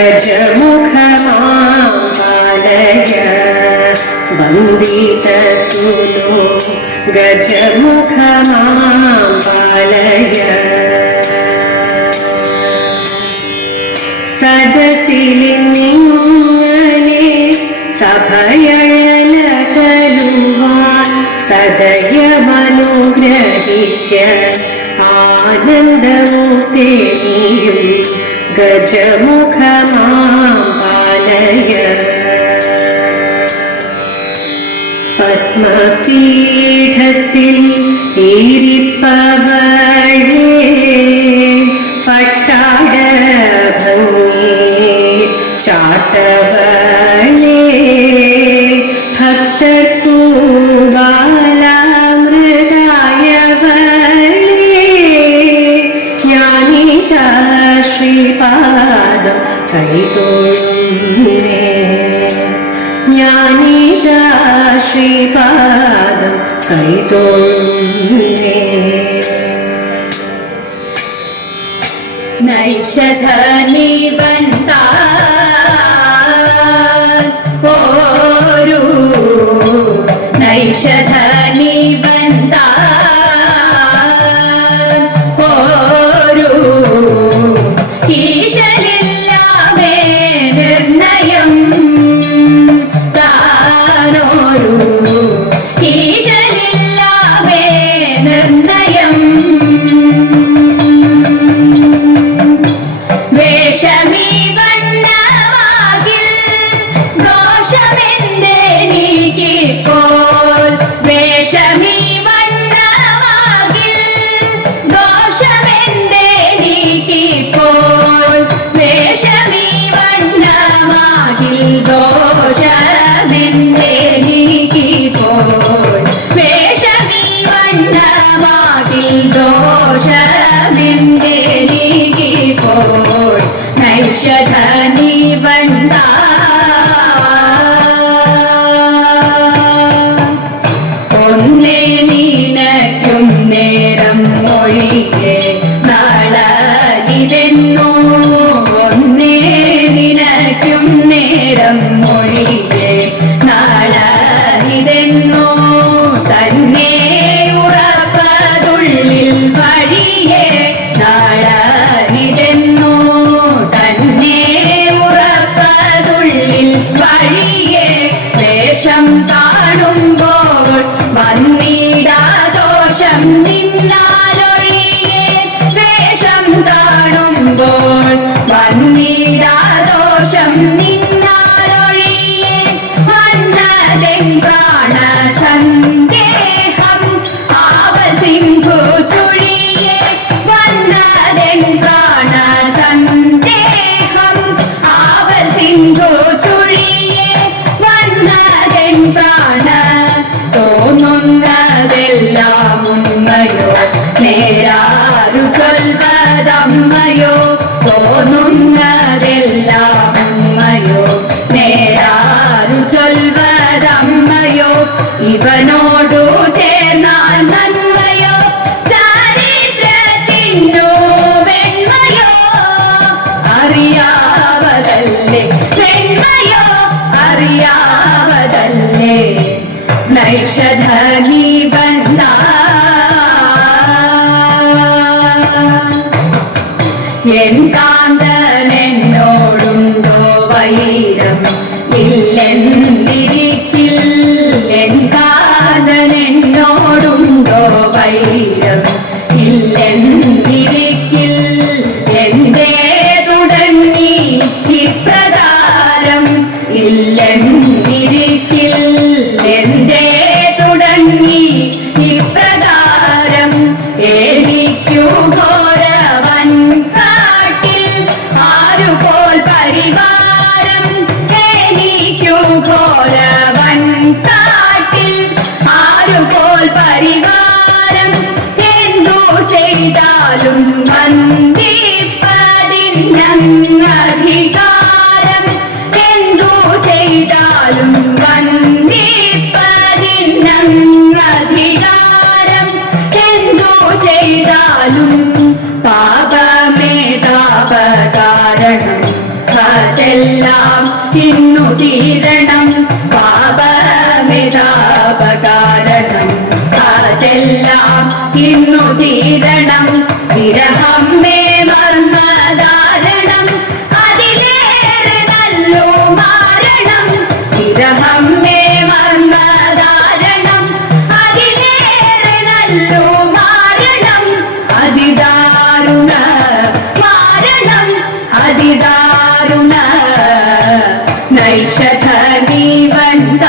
गजमुखमालय वन्दितसुतो गजमुखमालय സദസിലിങ്ങനെ സഭയഴലകലുവാൻ സദയമനുഗ്രഹിക്ക ആനന്ദമൂർത്തിയും ഗജമുഖമാലയ പത്മപീഠത്തിൽ ഇരിപ്പവളേ പട്ടാട ഭംഗി ചാട്ടവളേ ഭക്തർക്കൂവാലാമൃതായവളേ ജ്ഞാനിക ശ്രീപാദം കൈതൊഴുന്നേ ജ്ഞാനിക ശ്രീപാദം കൈതൊഴുന്നേ നൈഷധനിബന്ധാൻ ഓരൂ നൈഷധനിബന്ധാൻ ഓരൂ ഈശലില്ലാതെ നിർണയം താനോരൂ ഈശലില്ലാതെ നിർണയം വേഷമീ വണ്ണവാകിൽ ദോഷമെന്തെനിക്കിപ്പോൾ വേഷമീ വണ്ണവാകിൽ ദോഷമെന്തെനിക്കിപ്പോൾ വേഷമീ വണ്ണവാകിൽ ദോഷമെന്തെനിക്കിപ്പോൾ വേഷമീ വണ്ണവാകിൽ ദോഷമെന്തെനിക്കിപ്പോൾ നൈഷധനിബന്ധാൻ ഒന്നേ നിനക്കും നേരം മൊഴിയെ നാളലിതെന്നോ ഒന്നേ നിനക്കും നേരം മൊഴിയെ നാളലിതെന്നോ തന്നെ ഉറപ്പതുള്ളിൽ വഴിയെ നാളലിതെന്നോ തന്നെ ഉറപ്പതുള്ളിൽ വഴിയെ വേഷം കാണുമ്പോൾ വന്നിടാദോഷം നിന്നാലൊഴിയെ വേഷം കാണുമ്പോൾ വന്നിടാദോഷം നിന്നാലൊഴിയെ വന്നതെൻ പ്രാണസന്ദേഹം ആവസിന്ധു ചുഴിയെ വന്നതെൻ പ്രാണസന്ദേഹം ആവസിന്ധു ചുഴിയെ വന്നതെൻ പ്രാണ തോന്നുന്നതെല്ലാം ഉണ്മയോ നേരാരു ചൊൽവതമ്മയോ തോന്നുന്നതെല്ലാം ഉണ്മയോ നേരാരു ചൊൽവതമ്മയോ ഇവനോടു ചേർന്നാൽ നന്മയോ ചാരിത്രത്തിനു വെണ്മയോ അറിയാവതല്ലേ വെണ്മയോ അറിയാവതല്ലേ നൈഷധനിബന്ധാൻ എൻ കാന്തനെന്നോടുണ്ടോ വൈരം ഇല്ലെന്നിരിക്കിൽ എൻ കാന്തനെന്നോടുണ്ടോ വൈരം ഇല്ലെന്നിരിക്കിൽ എന്റെ തുടങ്ങി ഇപ്രകാരം ഇല്ലെന്നിരിക്കിൽ എന്റെ തുടങ്ങി ഇപ്രകാരം എനിക്കു ഘോരവൻ കാട്ടിൽ ആരുപോൽ പരിവാരം എനിക്കു ഘോരവൻ കാട്ടിൽ ആരുപോൽ പരിവാരം എന്തു ചെയ്താലും വന്ദിപ്പതിനധികാരം എന്തു ചെയ്താലും വന്ദിപ്പതിനധികാരം എന്തു ചെയ്താലും പാപമേ താപകാരണം അതെല്ലാം ഇന്നു തീരണം പാപമിതാപകാരണം അതെല്ലാം ഇന്നു തീരണം വിരഹം മേ മർമ്മധാരണം അതിലേറെ നല്ലു മാരണം വിരഹം മേ മർമ്മധാരണം അതിലേറെ നല്ലു മാരണം അതിദാരുണ മാരണം അതിദാരുണ നൈഷധനീവന്ത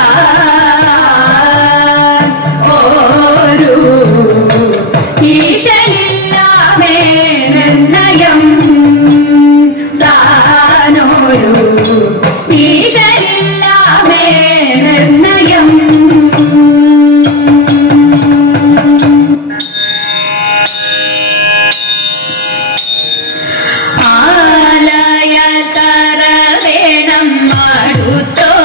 ഓരു ഈശയില്ലാമേ നിർണയം താനോരു ഈശയില്ലാമേ നിർണയം ആലയൽ തറ വേണം അടുത്തോരമ്പലം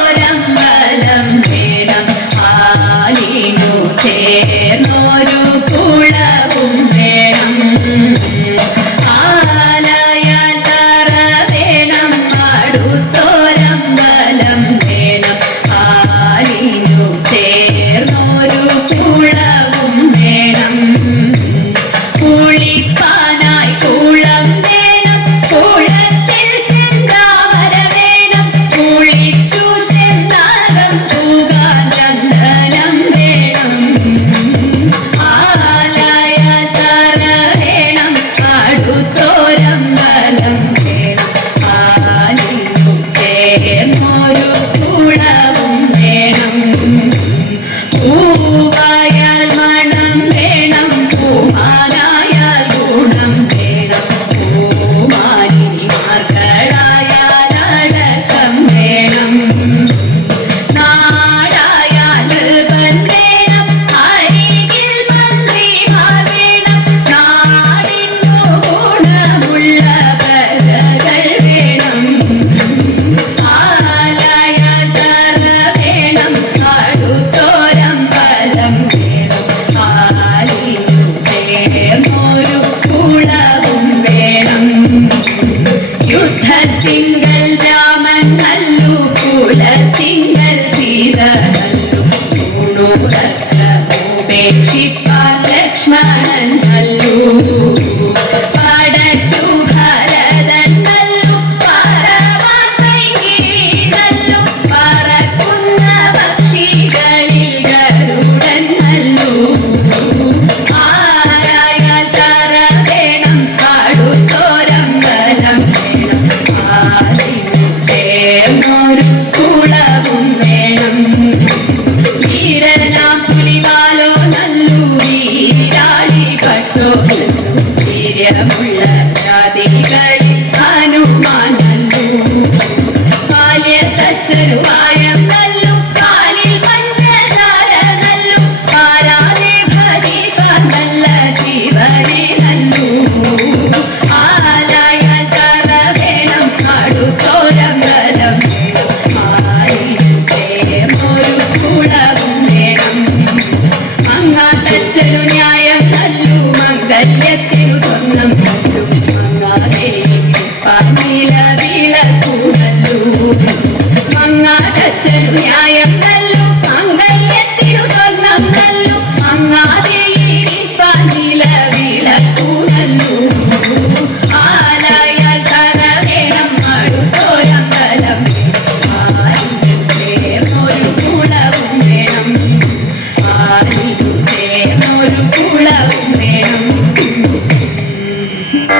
വേണം ആലിനു ചേർന്നൊരു കുളവും വേണം ആലയൽ തറ വേണം അടുത്തോരമ്പലം വേണം ആലിനു ചേർന്നൊരു കുളവും വേണം കുളിപ്പാനായി കുളം വേണം കുളത്തിൽ ചെന്താമര വേണം കുളിച്ചു ചെന്നാകം പൂകാൻ ചന്ദനം വേണം ആലയ തറ വേണം അടുത്തോരമ്പലം വേണം ആലിനു ചേർന്നൊരു കുളവും വേണം പൂവായാൽ മണം വേണം പൂമാനായാൽ ഗുണം വേണം പൂമാനിമാർകളായാൽ അടക്കം വേണം നാടായാൽ നൃപൻ വേണം അരികിൽ മന്ത്രിമാർ വേണം നാടിനു ഗുണമുള്ള പ്രജകൾ വേണം ആലയ തറ വേണം അടുത്തോരമ്പലം വേണം ആലിനു ചേർന്നൊരു കുളവും വേണം യുദ്ധത്തിങ്കൽ രാമൻ നല്ലു കുലത്തിങ്കൽ സീത നല്ലു ഉപേക്ഷിപ്പാൻ ലക്ഷ്മണൻ നല്ലു പടറ്റു ഭരതൻ നല്ലു പറവാൻ കൈകേയി നല്ലു പറക്കുന്ന പക്ഷികളിൽ ഗരുഡൻ നല്ലു ആലയ തറ വേണം അടുത്തോരമ്പലം വേണം ആലിനു ചേർന്നൊരു കുളവും വേണം വീരനാം പുലിവാലോ നല്ലു വീരാളി പട്ടോ നല്ലു വീര്യമുള്ള ജാതികളിൽ ഹനുമാൻ നല്ലു ബാല്യത്തച്ചരുവായം നല്ലു കാലിൽ പഞ്ചസാര നല്ലു ആരാധി ഭരിക്കാൻ നല്ല ശിവനെ നല്ലു ആലയ തറ വേണം അടുത്തോരമ്പലം ആലിനു ചേർന്നൊരു കുളവും വേണം മങ്ങാത്തച്ഛനു ന്യായം നല്ലു മംഗല്യത്തിനു സ്വർണം നല്ലു മങ്ങാതെ പാർന്നില വിളക്കു നല്ലു മങ്ങാത്തച്ഛനു ന്യായം നല്ലു മംഗല്യത്തിനു സ്വർണം നല്ലു മങ്ങാതെ പാർന്നില വിളക്കു നല്ലു ആലയ തറ വേണം അടുത്തോരമ്പലം ആലിനു ചേർന്നൊരു കുളവും വേണം ആലിനു ചേർന്നൊരു കുളവും വേണം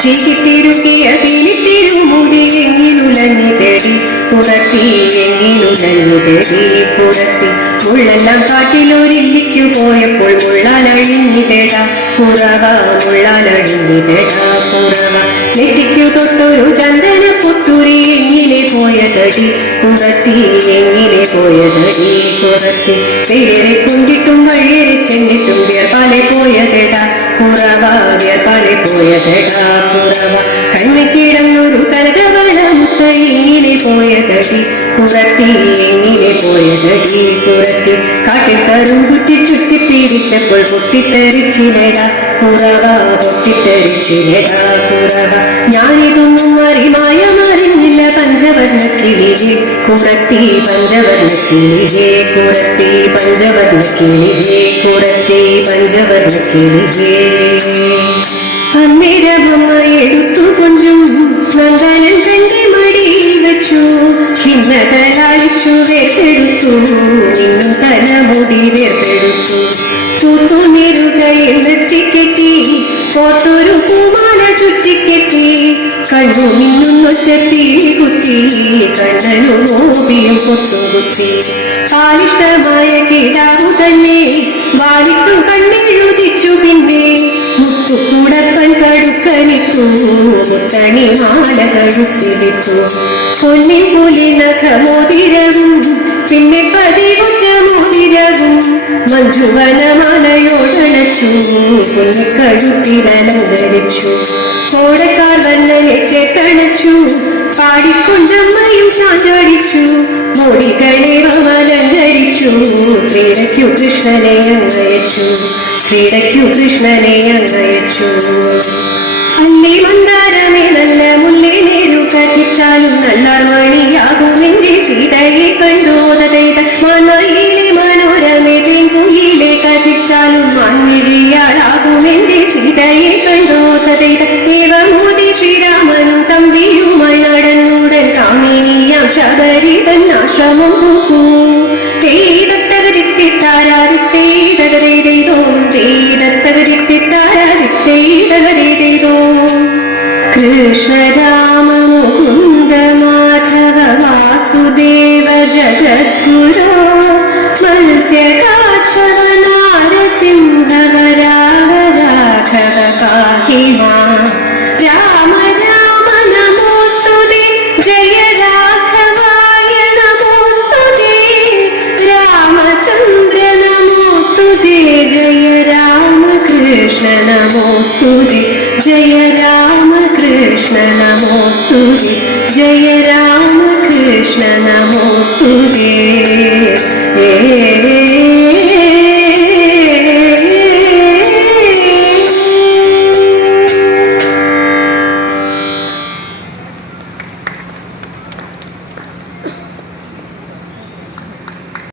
ചികിത്തിരുക്കിയ പിലിത്തിരുമുടി എങ്ങിനുലഞ്ഞു തേടി പുറത്തി എങ്ങിനുലഞ്ഞു തേടി പുറത്തി മുള്ളെല്ലാം കാട്ടിലൊരില്ലിക്കു പോയപ്പോൾ മുള്ളാലഴിഞ്ഞു തേടാ പുറവ മുള്ളാലഴിഞ്ഞു തേടാ പുറവ നെറ്റിക്കു തൊട്ടൊരു ചന്ദന പൊട്ടുരി എങ്ങിനെ പോയതടി പുറത്തി എങ്ങിനെ പോയതടി പുറത്തി പേരെ കൊണ്ടിട്ടും വഴിയേറെ ചെന്നിട്ടും വ്യാപാലെ പോയതെടാ പുറവ വ്യാപാലെ പോയതെടാ പുറവ കണ്ണിക്കിടന്നൊരു കലകവള മുത്ത എങ്ങിനെ പോയതടി പുറത്തി എങ്ങനെ പോയതടി പുറത്തി കാട്ടിൽ കറുംകുറ്റി ചുറ്റിപ്പിടിച്ചപ്പോൾ പൊട്ടിത്തെറിച്ചിലടാ കുറവ പൊട്ടിത്തെറിച്ചിലടാ കുറവ ഞാനിതൊന്നും അറിഞ്ഞില്ല പഞ്ചവർണ്ണക്കിളിയെ കുറത്തി പഞ്ചവർണ്ണക്കിളിയെ കുറത്തി പഞ്ചവർണ്ണക്കിളിയെ കുറത്തി പഞ്ചവർണ്ണക്കിളിയെ അന്നേരമമ്മ എടുത്തു കൊഞ്ചും നന്ദനൻ തന്റെ മടിയിൽ വെച്ചു ഖിന്നതലാളിച്ചു വേർപെടുത്തു നിന്നും തലമുടി വേർപെടുത്തു തൂത്തു നിരുകയിൽ നിർത്തിക്കെട്ടി പോത്തൊരു പൂമാല ചുറ്റിക്കെട്ടി കണ്ണു മിന്നുന്നൊറ്റ തീരി കുത്തി കണ്ണനു ഓപിയും പൊട്ടുകുത്തി പാലിഷ്ടമായ കിടാവു തന്നെ വാലിട്ടു കണ്ണെഴുതിച്ചു പിന്നെ മുത്തുകൂടപ്പൻ കടുക്കനിട്ടു മുത്തണി മാല കഴുത്തിലിട്ടു പൊന്നിൻ പുലി നഖമോതിരവും പിന്നെ പതിവുറ്റ മോതിരവും മഞ്ജുവനമാലയോടണച്ചു പൊന്നിക്കഴുത്തിലലങ്കരിച്ചു കോടക്കാർ വന്നനെ ചേക്കണച്ചു പാടിക്കൊണ്ടമ്മയും ചാഞ്ചാടിച്ചു മോടികളെ അലങ്കരിച്ചു ക്രീഡയ്ക്കു കൃഷ്ണനെ അങ്ങയച്ചു ക്രീഡയ്ക്കു കൃഷ്ണനെ അങ്ങയച്ചു അല്ലി മന്ദാരമേ നല്ല മുല്ലേ നേരു കത്തിച്ചാലും നല്ലാർ മണിയാകും എന്റെ സീതയെ കണ്ടോതൈത മനയിലെ മനോരമേ തേൻകുയിലെ കത്തിച്ചാലും മൺമിഴിയാളാകും എന്റെ സീതയെ കണ്ടോതൈത ദേവമോദി ശ്രീരാമനും തമ്പിയുമായി നടന്നുടൻ കാമിനിയാം ശബരി തന്നാശ്രമം പൂക്കൂ കൃഷ്ണ രാമ മുകുന്ദ മാധവ വാസുദേവ ജഗദ്ഗുരോ മത്സ്യകാക്ഷവ നാരസിംഹ രാഘവ പാഹി മാം രാമ രാമ നമോസ്തുതേ ജയ രാഘവായ നമോസ്തുതേ രാമചന്ദ്ര നമോസ്തുതേ ജയ രാമകൃഷ്ണ നമോസ്തുതേ ജയ രാമകൃഷ്ണ നമോസ്തുതേ ജയ രാമകൃഷ്ണ നമോസ്തുതേ